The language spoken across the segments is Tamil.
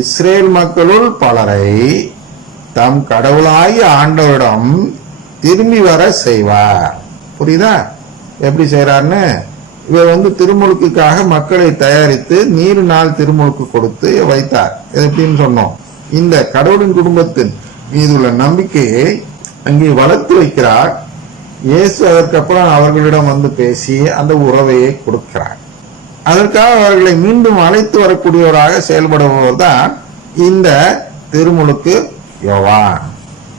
இஸ்ரேல் மக்களுள் பலரை தம் கடவுளாகிய ஆண்டவரிடம் திரும்பி வர செய்வார். புரியுதா எப்படி செய்யறாருன்னு? இவர் திருமுழுக்குக்காக மக்களை தயாரித்து 100 நாள் திருமுழுக்கு கொடுத்து வைத்தார். எப்படின்னு சொன்னோம், இந்த கடவுளின் குடும்பத்தின் மீது உள்ள நம்பிக்கையை அங்கே வளர்த்து வைக்கிறார். இயேசு அதற்கப்புறம் அவர்களிடம் பேசி அந்த உறவையை கொடுக்கிறார். அதற்காக அவர்களை மீண்டும் அழைத்து வரக்கூடியவராக செயல்படுபவர் தான் இந்த திருமுழுக்கு யோவான்.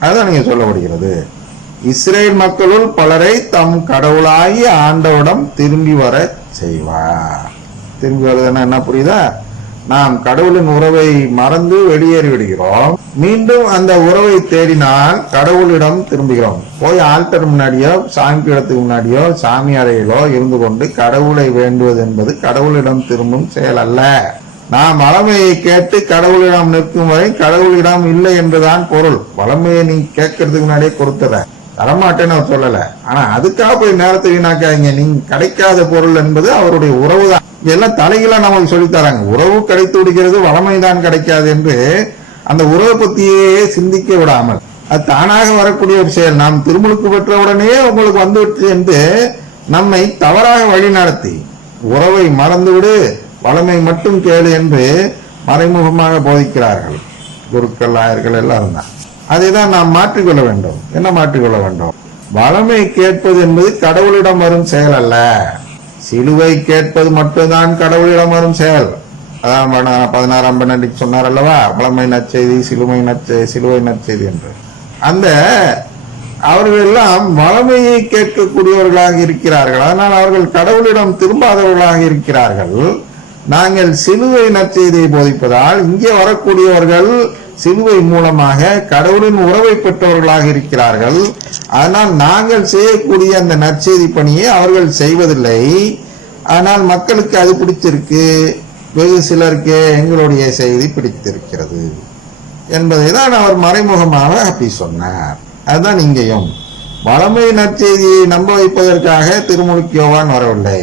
அதுதான் நீங்க சொல்லப்படுகிறது. இஸ்ரேல் மக்களுள் பலரை தம் கடவுளாகிய ஆண்டவரிடம் திரும்பி வர செய்வார். திரும்பி வருதுன்னா என்ன புரியுதா? நாம் கடவுளின் உறவை மறந்து வெளியேறி விடுகிறோம். மீண்டும் அந்த உறவை தேடினால் கடவுளிடம் திரும்புகிறோம். போய் ஆல்டர் முன்னாடியோ சாமி பீடத்துக்கு முன்னாடியோ சாமி அறையிலோ இருந்து கொண்டு கடவுளை வேண்டுவது என்பது கடவுளிடம் திரும்பும் செயல் அல்ல. நாம் வளமையை கேட்டு கடவுளிடம் நிற்கும் வரை கடவுளிடம் இல்லை என்றுதான் பொருள். வளமையை நீ கேட்கறதுக்கு முன்னாடியே கொடுத்துற, தரமாட்டேன்னு அவர் சொல்லல. ஆனா அதுக்காக போய் நேரத்தை வீணாக்காதீங்க. நீங்க கிடைக்காத பொருள் என்பது அவருடைய உறவு தான். எல்லாம் தலைகீழா நமக்கு சொல்லித்தராங்க. உறவு கிடைத்து விடுகிறது, வளமைதான் கிடைக்காது என்று அந்த உறவை பத்தியே சிந்திக்க விடாமல் அது தானாக வரக்கூடிய ஒரு செயல். நாம் திருமுழுக்கு பெற்ற உடனே உங்களுக்கு வந்துவிட்டு என்று நம்மை தவறாக வழி நடத்தி உறவை மறந்துவிடு, வளமை மட்டும் கேளு என்று மறைமுகமாக போதிக்கிறார்கள் குருக்கள், ஆயர்கள் எல்லாரும் தான். அதைதான் நாம் மாற்றிக்கொள்ள வேண்டும். என்ன மாற்றிக்கொள்ள வேண்டும்? வளமை கேட்பது என்பது கடவுளிடம் வரும் செயல் அல்ல. சிலுவை கேட்பது மட்டும்தான் கடவுளிடம் வரும் செயல். அதான் 16ஆம் பெனடிக்ட் சொன்னார் அல்லவா, வளமை நற்செய்தி, சிலுவை நற்செய்தி என்று. அந்த அவர்கள் எல்லாம் வளமையை கேட்கக்கூடியவர்களாக இருக்கிறார்கள். அதனால் அவர்கள் கடவுளிடம் திரும்பாதவர்களாக இருக்கிறார்கள். நாங்கள் சிலுவை நற்செய்தியை போதிப்பதால் இங்கே வரக்கூடியவர்கள் சிலுவை மூலமாக கடவுளின் உறவை பெற்றவர்களாக இருக்கிறார்கள். அதனால் நாங்கள் செய்யக்கூடிய அந்த நற்செய்தி பணியை அவர்கள் செய்வதில்லை. ஆனால் மக்களுக்கு அது பிடிச்சிருக்கு, வெகு சிலருக்கு எங்களுடைய செய்தி பிடித்திருக்கிறது என்பதை தான் அவர் மறைமுகமாக அப்படி சொன்னார். அதுதான் இங்கேயும் வளமை நற்செய்தியை நம்ப வைப்பதற்காக திருமுழுக்கு யோவான் வரவில்லை,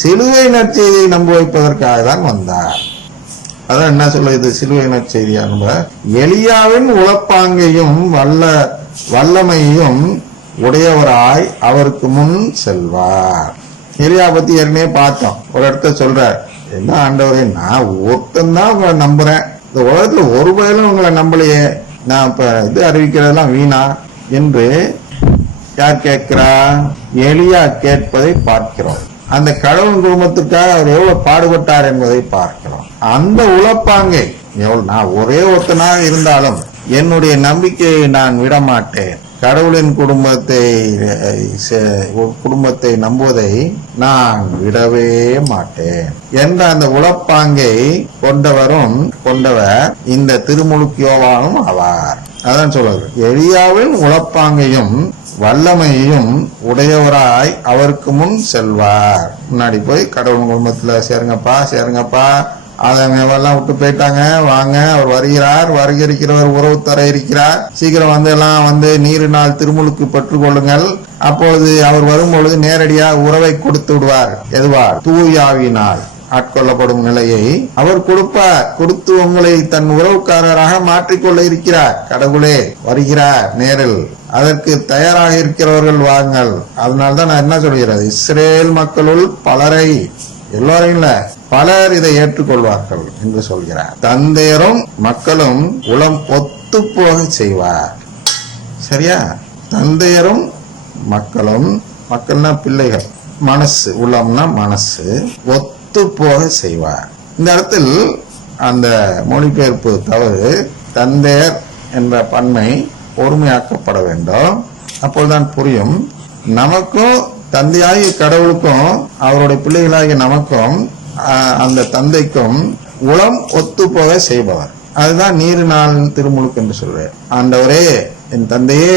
சிலுவை நற்செய்தியை நம்ப வைப்பதற்காக தான் வந்தார். அதான் என்ன சொல்லுது சிலுவை நற்செய்தியா? எலியாவின் உளப்பாங்கையும் வல்லமையும் உடையவராய் அவருக்கு முன் செல்வார். எலியா பத்தி ஏற்கனவே பார்த்தோம். ஒரு இடத்த சொல்றார், என்ன ஆண்டவரே, நான் ஒருத்தந்தான் உங்களை நம்புறேன், இந்த உலகத்துல ஒரு பயலும் உங்களை நம்பலையே, நான் இப்ப இது அறிவிக்கிறதெல்லாம் வீணா என்று யார் கேட்கிறா? எலியா கேட்பதை பார்க்கிறோம். அந்த கடவுள் குடும்பத்துக்காக அவர் எவ்வளவு பாடுபட்டார் என்பதை பார்க்கிறோம். அந்த உளப்பாங்கை நான் ஒரே ஒருத்தனாக இருந்தாலும் என்னுடைய நம்பிக்கையை நான் விடமாட்டேன், கடவுளின் குடும்பத்தை நம்புவதை நான் விடவே மாட்டேன் என்ற அந்த உளப்பாங்கை கொண்டவர் இந்த திருமுழுக்கு யோவானும் ஆவார். அதான் சொல்றது, எலியாவின் உளப்பாங்கையும் வல்லமையையும் உடையவராய் அவருக்கு முன் செல்வார். முன்னாடி போய் கடவுள் குடும்பத்துல சேருங்கப்பா அதெல்லாம் விட்டு போயிட்டாங்க, வாங்க, அவர் வருகிறவர் உறவு தர இருக்கிறார், சீக்கிரம் எல்லாம் 100 நாள் திருமுழுக்கு பெற்றுக் கொள்ளுங்கள். அப்பொழுது அவர் வரும்பொழுது நேரடியாக உறவை கொடுத்து விடுவார். எதுவார்? தூயாவினால் ஆட்கொள்ளப்படும் நிலையை அவர் கொடுப்பார். கொடுத்து உங்களை தன் உறவுக்காரராக மாற்றிக்கொள்ள இருக்கிறார். கடவுளே வருகிறார் நேரில். அதற்கு தயாராக இருக்கிறவர்கள் வாங்கள். அதனால்தான் நான் என்ன சொல்கிறது, இஸ்ரேல் மக்களுள் பலரை, எல்லோரையும் இல்ல, பலர் இதை ஏற்றுக்கொள்வார்கள் என்று சொல்கிறார். தந்தையரும் மக்களும் உளம் ஒத்து போக செய்வார். சரியா? தந்தையரும் மக்களும், மக்கள்னா பிள்ளைகள், மனசு, உளம்னா மனசு, ஒத்து போக செய்வார். இந்த இடத்தில் அந்த மொழிபெயர்ப்பு தவறு. தந்தையர் என்ற பன்மை பொறுமையாக்கப்பட வேண்டும். அப்போதுதான் புரியும். நமக்கும் தந்தையாகிய கடவுளுக்கும் அவருடைய பிள்ளைகளாகிய நமக்கும் அந்த தந்தைக்கும் உளம் ஒத்து போக செய்பவர். அதுதான் 100 நாள் திருமுழுக்கு என்று சொல்வேன். ஆண்டவரே, என் தந்தையே,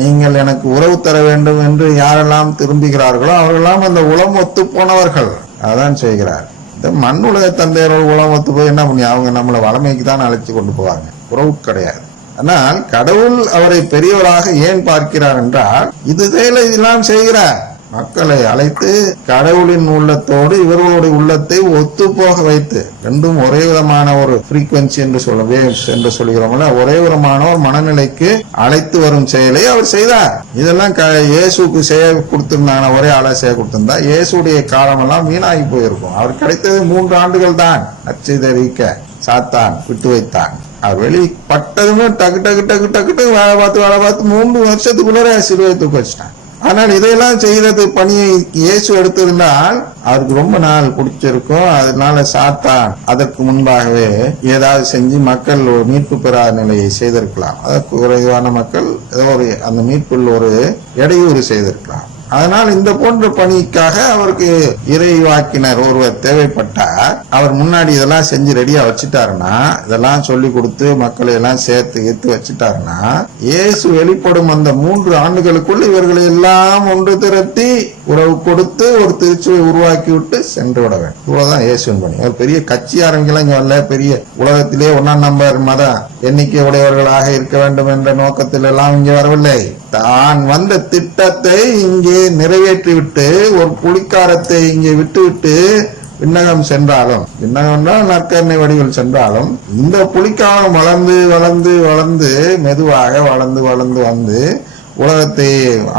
நீங்கள் எனக்கு உறவு தர வேண்டும் என்று யாரெல்லாம் திரும்புகிறார்களோ அவர்களெல்லாம் அந்த உளம் ஒத்து போனவர்கள். அதான் செய்கிறார். இந்த மண்ணுலக தந்தையரோட உளம் ஒத்து போய் என்ன பண்ணி அவங்க நம்மளை வளமைக்கு தான் அழைச்சு கொண்டு போவாங்க, உறவு கிடையாது. ஆனால் கடவுள் அவரை பெரியவராக ஏன் பார்க்கிறார் என்றால், இதெல்லாம் செய்கிறார், மக்களை அழைத்து கடவுளின் உள்ளத்தோடு இவர்களுடைய உள்ளத்தை ஒத்து போக வைத்து, ரெண்டும் ஒரே விதமான ஒரு ஃப்ரீக்வன்சி என்று என்று சொல்கிறோம்ல, ஒரே விதமான ஒரு மனநிலைக்கு அழைத்து வரும் செயலை அவர் செய்தார். இதெல்லாம் இயேசுக்கு செய்ய கொடுத்திருந்தாங்க, ஒரே ஆளா செய்ய கொடுத்திருந்தா இயேசுடைய காலமெல்லாம் வீணாகி போயிருக்கும். அவர் கிடைத்தது 3 ஆண்டுகள் தான். நற்செய்திக்க சாத்தான் விட்டு வைத்தான். அவர் வெளிப்பட்டதுமே டக்கு டக்கு டக்கு டக்கு வேலை பார்த்து 3 வருஷத்துக்குள்ளே சிலுவை தூக்க வச்சுட்டான். ஆனால் இதையெல்லாம் செய்யறது பணியை இயேசு எடுத்திருந்தால் அவருக்கு ரொம்ப நாள் பிடிச்சிருக்கும். அதனால சாத்தான் அதற்கு முன்பாகவே ஏதாவது செஞ்சு மக்கள் ஒரு மீட்பு பெறாத நிலையை செய்திருக்கலாம். அதற்கு குறைவான மக்கள் ஏதோ ஒரு அந்த மீட்பில் ஒரு இடையூறு செய்திருக்கலாம். அதனால் இந்த போன்ற பணிக்காக அவருக்கு இறைவாக்கினர் ஒருவர் தேவைப்பட்டார். அவர் முன்னாடி இதெல்லாம் செஞ்சு ரெடியா வச்சுட்டாருன்னா, இதெல்லாம் சொல்லி கொடுத்து மக்களை எல்லாம் சேர்த்து வச்சுட்டாருன்னா, இயேசு வெளிப்படும் அந்த 3 ஆண்டுகளுக்குள்ள இவர்களை எல்லாம் ஒன்று திரட்டி உறவு கொடுத்து ஒரு திருச்சுவை உருவாக்கி விட்டு சென்று விட வேண்டும். இவ்வளவுதான் இயேசுவின் பணி. அவர் பெரிய கட்சி ஆரம்பிக்கலாம் இங்க வரல. பெரிய உலகத்திலே 1ஆம் நம்பர் மதம் எண்ணிக்கை உடையவர்களாக இருக்க வேண்டும் என்ற நோக்கத்தில் எல்லாம் இங்கே வரவில்லை. தான் வந்த திட்டத்தை இங்கே நிறைவேற்றிவிட்டு ஒரு புலிக்காரத்தை இங்கே விட்டுவிட்டு விண்ணகம் சென்றாலும், விண்ணகம்னா நற்கருணை வடிவில் சென்றாலும், இந்த புலிக்காரம் வளர்ந்து வளர்ந்து வளர்ந்து மெதுவாக வளர்ந்து வளர்ந்து வந்து உலகத்தை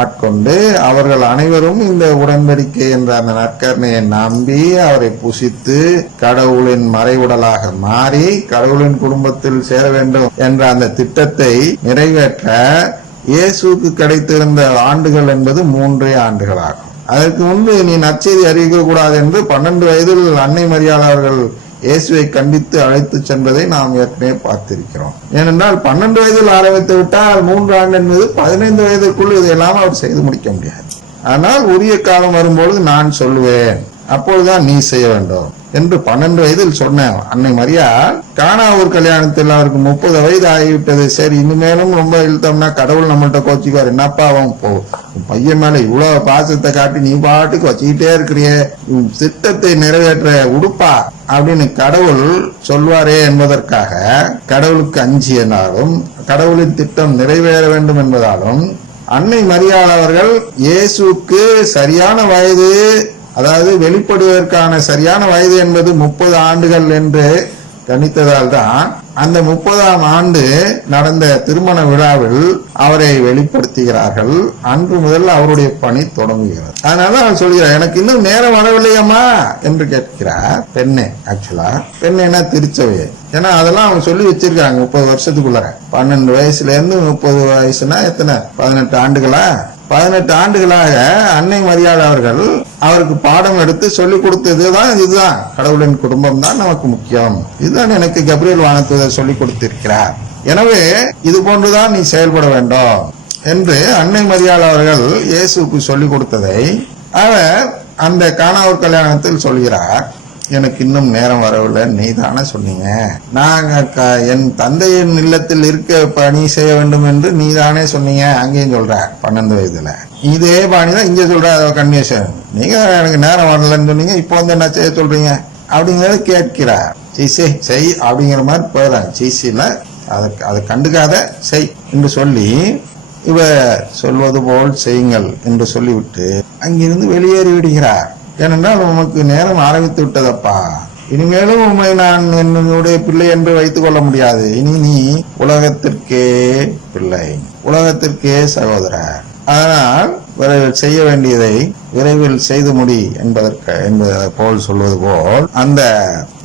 ஆட்கொண்டு அவர்கள் அனைவரும் இந்த உடன்படிக்கை என்ற அந்த நற்கருணையை நம்பி அவரை புசித்து கடவுளின் மறைவுடலாக மாறி கடவுளின் குடும்பத்தில் சேர வேண்டும் என்ற அந்த திட்டத்தை நிறைவேற்ற இயேசுக்கு கிடைத்திருந்த ஆண்டுகள் என்பது 3 ஆண்டுகளாகும். அதற்கு முன்பு நீ நற்செய்தி அறிவிக்க கூடாது என்று 12 வயதில் அன்னை மரியாள் அவர்கள் இயேசுவை கண்டித்து அழைத்து சென்றதை நாம் ஏற்கனவே பார்த்திருக்கிறோம். ஏனென்றால் 12 வயதில் ஆரம்பித்து விட்டால் 3 ஆண்டு என்பது 15 வயதுக்குள் இதையெல்லாம் அவர் செய்து முடிக்க முடியாது. ஆனால் உரிய காலம் வரும்பொழுது நான் சொல்லுவேன், அப்பொழுதுதான் நீ செய்ய வேண்டும் என்று 12 வயதில் சொன்ன அன்னை மரியாள் கானாவூர் கல்யாணத்தில் அவருக்கு 30 வயது ஆகிவிட்டது. சரி, இனிமேலும் ரொம்ப இழுத்தோம்னா கடவுள் நம்மள்ட்ட கோச்சிக்குவார். என்னப்பா அவன் பையன் மேல இவ்வளவு பாசத்தை காட்டி நீ பாட்டுக்கு வச்சுக்கிட்டே இருக்கிறிய, திட்டத்தை நிறைவேற்ற உடுப்பா அப்படின்னு கடவுள் சொல்வாரே என்பதற்காக கடவுளுக்கு அஞ்சியனாலும் கடவுளின் திட்டம் நிறைவேற வேண்டும் என்பதாலும் அன்னை மரியாள் அவர்கள் இயேசுக்கு சரியான வயது, அதாவது வெளிப்படுவதற்கான சரியான வயது என்பது 30 ஆண்டுகள் என்று கணித்ததால் தான் அந்த 30ஆம் ஆண்டு நடந்த திருமண விழாவில் அவரை வெளிப்படுத்துகிறார்கள். அன்று முதல் அவருடைய பணி தொடங்குகிறது. அதனால அவர் சொல்கிறார், எனக்கு இன்னும் நேரம் வரவில்லையம்மா என்று கேட்கிறார். பெண்ணே, ஆக்சுவலா பெண்ணேனா திருச்சபை, ஏன்னா அதெல்லாம் அவங்க சொல்லி வச்சிருக்காங்க 30 வருஷத்துக்குள்ள. 12 வயசுல இருந்து 30 வயசுனா எத்தனை, 18 ஆண்டுகளா? 18 ஆண்டுகளாக அன்னை மரியாள் அவர்கள் அவருக்கு பாடம் எடுத்து சொல்லிக் கொடுத்ததுதான் இதுதான், கடவுளின் குடும்பம் தான் நமக்கு முக்கியம், இதுதான் எனக்கு கபிரியேல் வானதூதர் சொல்லிக் கொடுத்திருக்கிறார். எனவே இது போன்றுதான் நீ செயல்பட வேண்டும் என்று அன்னை மரியாள் அவர்கள் இயேசுக்கு சொல்லிக் கொடுத்ததை அவர் அந்த கானாவூர் கல்யாணத்தில் சொல்கிறார். எனக்கு இன்னும் நேரம் வரவில்லை, நீ தானே சொன்னீங்க, நாங்க என் தந்தையின் இல்லத்தில் இருக்க பணி செய்ய வேண்டும் என்று நீ தானே சொன்னீங்க. அங்கேயும் சொல்ற 12 வயதுல இதே பாணிதான் இங்க சொல்ற கன்வியேஷன். நீங்க எனக்கு நேரம் வரலன்னு சொன்னீங்க, இப்போ வந்து என்ன செய்ய சொல்றீங்க அப்படிங்கறத கேட்கிறார். செய் அப்படிங்கிற மாதிரி போயிடறாங்க. சீசில அதை கண்டுக்காத செய் என்று சொல்லி இவ சொல்வது போல் செய்யுங்கள் என்று சொல்லிவிட்டு அங்கிருந்து வெளியேறி விடுகிறார். ஏனென்றால் உமக்கு நேரம் ஆரம்பித்து விட்டதப்பா, இனிமேலும் உண்மை நான் என்னுடைய பிள்ளை என்று வைத்துக் கொள்ள முடியாது. இனி நீ உலகத்திற்கே பிள்ளை, உலகத்திற்கே சகோதரர். அதனால் விரைவில் செய்ய வேண்டியதை விரைவில் செய்து முடி என்பதை போல் சொல்வது போல் அந்த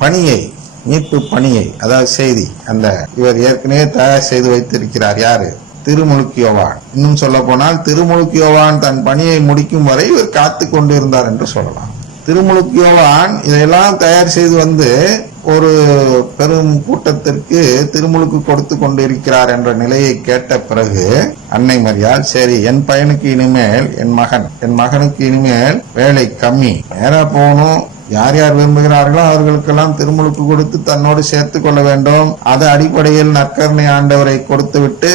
பணியை, மீட்பு பணியை, அதாவது செய்தி, அந்த இவர் ஏற்கனவே தயார் செய்து வைத்திருக்கிறார். யாரு? திருமுழுக்கு யோவான். இன்னும் சொல்ல போனால் திருமுழுக்கு யோவான் தன் பணியை முடிக்கும் வரை இவர் காத்து கொண்டு இருந்தார் என்று சொல்லலாம். திருமுழுக்கு யோவான் இதையெல்லாம் தயார் செய்து வந்து ஒரு பெரும் கூட்டத்திற்கு திருமுழுக்கு கொடுத்து கொண்டிருக்கிறார் என்ற நிலையை கேட்ட பிறகு அன்னை மரியாள், சரி என் பையனுக்கு இனிமேல், என் மகனுக்கு இனிமேல் வேலை கம்மி, நேரா போகணும், யார் யார் விரும்புகிறார்களோ அவர்களுக்கெல்லாம் திருமுழுக்கு கொடுத்து தன்னோடு சேர்த்துக் கொள்ள வேண்டும். அது அடிப்படையில் நற்கருணை ஆண்டவரை கொடுத்து விட்டு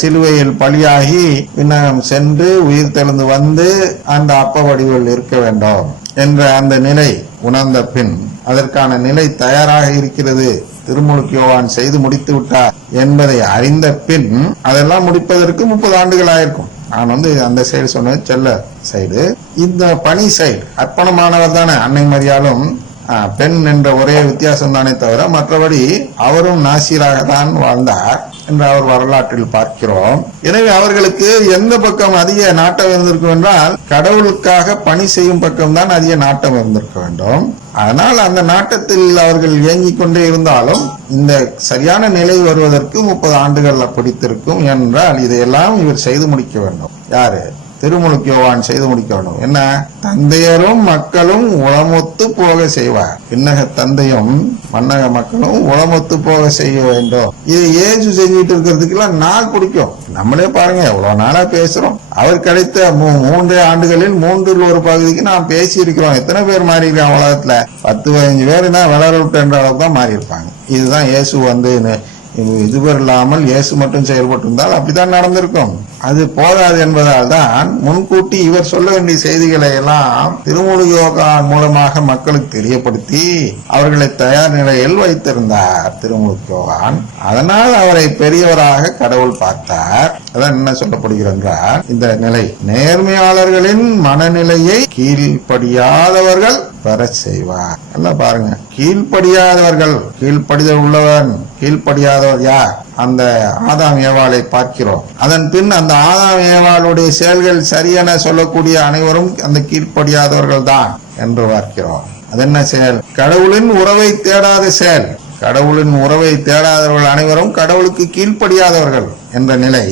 சிலுவையில் பலியாகி விண்ணகம் சென்று உயிர் தெழுந்து வந்து அந்த அப்ப வடிவில் இருக்க வேண்டும் என்ற அந்த நிலை உணர்ந்த பின், அதற்கான நிலை தயாராக இருக்கிறது, திருமுழுக்கு யோவான் செய்து முடித்து விட்டார் என்பதை அறிந்த பின், அதெல்லாம் முடிப்பதற்கு 30 ஆண்டுகள் ஆயிருக்கும். நான் அந்த சைடு சொன்னது செல்ல சைடு, இந்த பணி சைடு அர்ப்பணமானவர் தானே. அன்னை மரியாளும் பெண் என்ற ஒரே வித்தியாசம் தானே தவிர மற்றபடி அவரும் நாசிராக தான் வாழ்ந்தார் என்று அவர் வரலாற்றில் பார்க்கிறோம். எனவே அவர்களுக்கு எந்த பக்கம் அதிக நாட்டம் இருந்திருக்கும் என்றால் கடவுளுக்காக பணி செய்யும் பக்கம் தான் அதிக நாட்டம் இருந்திருக்க வேண்டும். அதனால் அந்த நாட்டத்தில் அவர்கள் இயங்கிக் கொண்டே இருந்தாலும் இந்த சரியான நிலை வருவதற்கு 30 ஆண்டுகள் பிடித்திருக்கும் என்றால் இதையெல்லாம் இவர் செய்து முடிக்க வேண்டும். யாரு? திருமுழுக்கு யோவான் செய்து முடிக்க வேண்டும். என்ன? தந்தையரும் மக்களும் உளமொத்து போக செய்வார். விண்ணக தந்தையும் மன்னக மக்களும் உளமொத்து போக செய்ய வேண்டும். இது ஏசு செஞ்சுட்டு இருக்கிறதுக்கெல்லாம் நாள் பிடிக்கும். நம்மளே பாருங்க, எவ்வளவு நாளா பேசுறோம். அவர் கிடைத்த 3 ஆண்டுகளில் 1/3 பகுதிக்கு நாம் பேசி இருக்கிறோம். எத்தனை பேர் மாறி இருக்காங்க உலகத்துல? 10-15 பேருனா வளர விட்டுன்ற அளவுக்கு தான் மாறி இருப்பாங்க. இதுதான் இயேசு இதுவர் இல்லாமல் இயேசு மட்டும் செயல்பட்டிருந்தால் அப்படித்தான் நடந்திருக்கும். அது போதாது என்பதால் தான் முன்கூட்டி இவர் சொல்ல வேண்டிய செய்திகளை எல்லாம் திருமுழுக்கு யோவான் மூலமாக மக்களுக்கு தெரியப்படுத்தி அவர்களை தயார் நிலையில் வைத்திருந்தார் திருமுழுக்கு யோவான். அதனால் அவரை பெரியவராக கடவுள் பார்த்தார். அதான் என்ன சொல்லப்படுகிறது என்றால், இந்த நிலை நேர்மையாளர்களின் மனநிலையை கீழ்ப்படியாதவர்கள் பெற செய்வார். எல்லாம் பாருங்க, கீழ்ப்படியாதவர்கள், கீழ்ப்படிதல் உள்ளவன், கீழ்ப்படியாதவர் யார்? அந்த ஆதாம் ஏவாளை பார்க்கிறோம். அதன் பின் அந்த ஆதாம் ஏவாளுடைய செயல்கள் சரியென சொல்லக்கூடிய அனைவரும் அந்த கீழ்ப்படியாதவர்கள் தான் என்று பார்க்கிறோம். அது என்ன செயல்? கடவுளின் உறவை தேடாத செயல். கடவுளின் உறவை தேடாதவர்கள் அனைவரும் கடவுளுக்கு கீழ்ப்படியாதவர்கள் என்ற நிலை.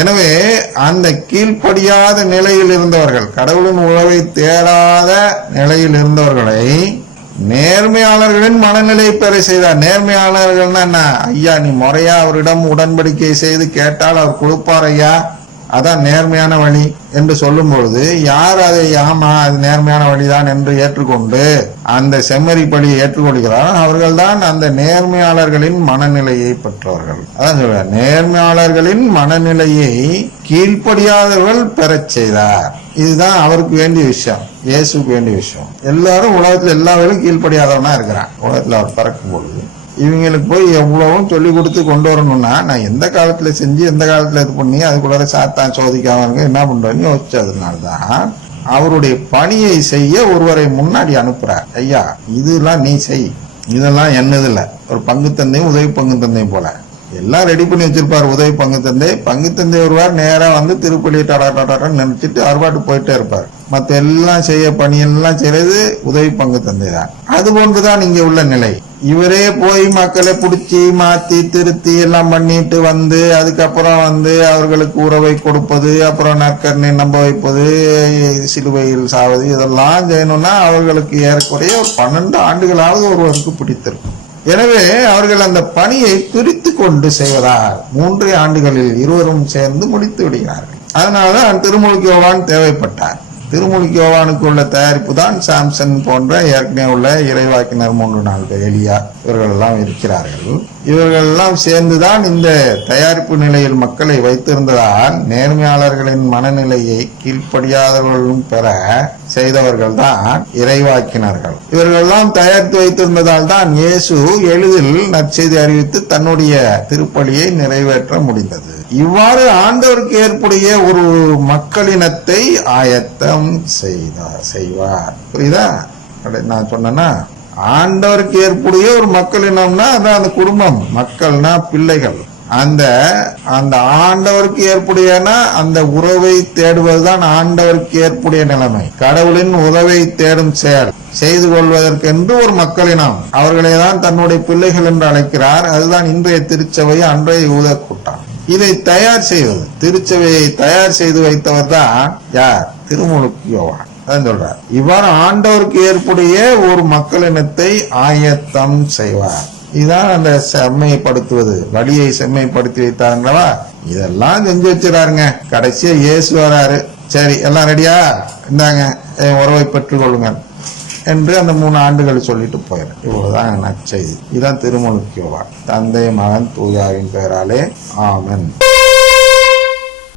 எனவே அந்த கீழ்ப்படியாத நிலையில் இருந்தவர்கள், கடவுளின் உறவை தேடாத நிலையில் இருந்தவர்களை நேர்மையாளர்களின் மனநிலை பெற செய்தார். நேர்மையாளர்கள்னா என்ன? ஐயா, நீ முறையா அவரிடம் உடன்படிக்கை செய்து கேட்டால் அவர் கொடுப்பார் ஐயா, அதான் நேர்மையான வழி என்று சொல்லும் பொழுது யார் அதை ஆமா அது நேர்மையான வழிதான் என்று ஏற்றுக்கொண்டு அந்த செம்மறிப்படியை ஏற்றுக்கொள்கிறார், அவர்கள் தான் அந்த நேர்மையாளர்களின் மனநிலையை பெற்றவர்கள். அதான் சொல்ற, நேர்மையாளர்களின் மனநிலையை கீழ்ப்படியாதவர்கள் பெறச் செய்தார். இதுதான் அவருக்கு வேண்டிய விஷயம், இயேசுக்கு வேண்டிய விஷயம். எல்லாரும் உலகத்துல எல்லா வேலையும் கீழ்ப்படியாதவனா இருக்கிறான். உலகத்துல அவர் பறக்கும் பொழுது இவங்களுக்கு போய் எவ்வளவும் சொல்லி கொடுத்து கொண்டு வரணும்னா, நான் எந்த காலத்துல செஞ்சு எந்த காலத்துல இது பண்ணி அதுக்குள்ளார சாத்தான் சோதிக்காம என்ன பண்றேன்னு யோசிச்சதுனால்தான் அவருடைய பணியை செய்ய ஒருவரை முன்னாடி அனுப்புறார். ஐயா, இதெல்லாம் நீ செய், இதெல்லாம் என்னதில்ல. ஒரு பங்கு தந்தையும் உதவி பங்கு தந்தையும் போல எல்லாம் ரெடி பண்ணி வச்சிருப்பார். உதவி பங்கு தந்தை வருவார், நேரா திருப்பலி டாடான்னு நினைச்சிட்டு அறுபாட்டு போயிட்டே இருப்பார். மத்த எல்லாம் செய்ய பணியெல்லாம் செய்யறது உதவி பங்கு தந்தை தான். அது போன்றுதான் இங்க உள்ள நிலை. இவரே போய் மக்களை பிடிச்சி மாத்தி திருத்தி எல்லாம் பண்ணிட்டு அதுக்கப்புறம் அவர்களுக்கு உறவை கொடுப்பது, அப்புறம் நற்கருணை நம்ப வைப்பது, சிலுவையில் சாவது, இதெல்லாம் செய்யணும்னா அவர்களுக்கு ஏறக்குறைய ஒரு 12 ஆண்டுகளாவது ஒருவருக்கு பிடித்திருக்கும். எனவே அவர்கள் அந்த பணியை பிரித்து கொண்டு செய்வதால் 3 ஆண்டுகளில் இருவரும் சேர்ந்து முடித்து விடுகிறார்கள். அதனாலதான் திருமுழுக்கு யோவான் தேவைப்பட்டார். திருமுழுக்கு யோவானுக்கு உள்ள தயாரிப்பு தான் சாம்சன் போன்ற ஏற்கனவே உள்ள இறைவாக்கினர் 3-4 பேர், எலியா, இவர்கள் எல்லாம் இருக்கிறார்கள். இவர்கள் எல்லாம் சேர்ந்துதான் இந்த தயாரிப்பு நிலையில் மக்களை வைத்திருந்ததால் நேர்மையாளர்களின் மனநிலையை கீழ்ப்படியாதவர்களும் பெற செய்தவர்கள் தான் இறைவாக்கினர்கள். இவர்கள் எல்லாம் தயாரித்து வைத்திருந்ததால் தான் இயேசு எளிதில் நற்செய்தி அறிவித்து தன்னுடைய திருப்பலியை நிறைவேற்ற முடிந்தது. இவ்வாறு ஆண்டவருக்கு ஏற்புடைய ஒரு மக்களினத்தை ஆயத்தம் செய்வார். புரியுதா? நான் சொன்னா, ஆண்டவருக்கு ஏற்புடைய ஒரு மக்களினம்னா அதான் அந்த குடும்பம், மக்கள்னா பிள்ளைகள். அந்த ஆண்டவருக்கு ஏற்புடையனா அந்த உறவை தேடுவதுதான் ஆண்டவருக்கு ஏற்புடைய நிலைமை. கடவுளின் உறவை தேடும் செயல் செய்து கொள்வதற்கென்று ஒரு மக்களினம், அவர்களை தான் தன்னுடைய பிள்ளைகள் என்று அழைக்கிறார். அதுதான் இன்றைய திருச்சபை, அன்றைய யூத கூட்டம். இதை தயார் செய்வது, திருச்சபையை தயார் செய்து வைத்தவர் தான் யார்? திருமுழுக்கு யோவான். அதான் சொல்றார், இவ்வாறு ஆண்டவருக்கு ஏற்புடைய ஒரு மக்களினத்தை ஆயத்தம் செய்வார். இதுதான் அந்த செம்மைப்படுத்துவது, வழியை செம்மைப்படுத்தி வைத்தாருங்களா. இதெல்லாம் செஞ்சு வச்சிடாருங்க. கடைசியா இயேசு வராரு, சரி எல்லாம் ரெடியா, இந்தாங்க உறவை பெற்றுக் கொள்ளுங்க என்று அந்த 3 ஆண்டுகள் சொல்லிட்டு போயிரு. இவ்வளவுதான் நற்செய்தி. இதுதான் திருமுழுக்கு யோவான். தந்தை, மகன், தூயாவின் பெயராலே ஆமென்.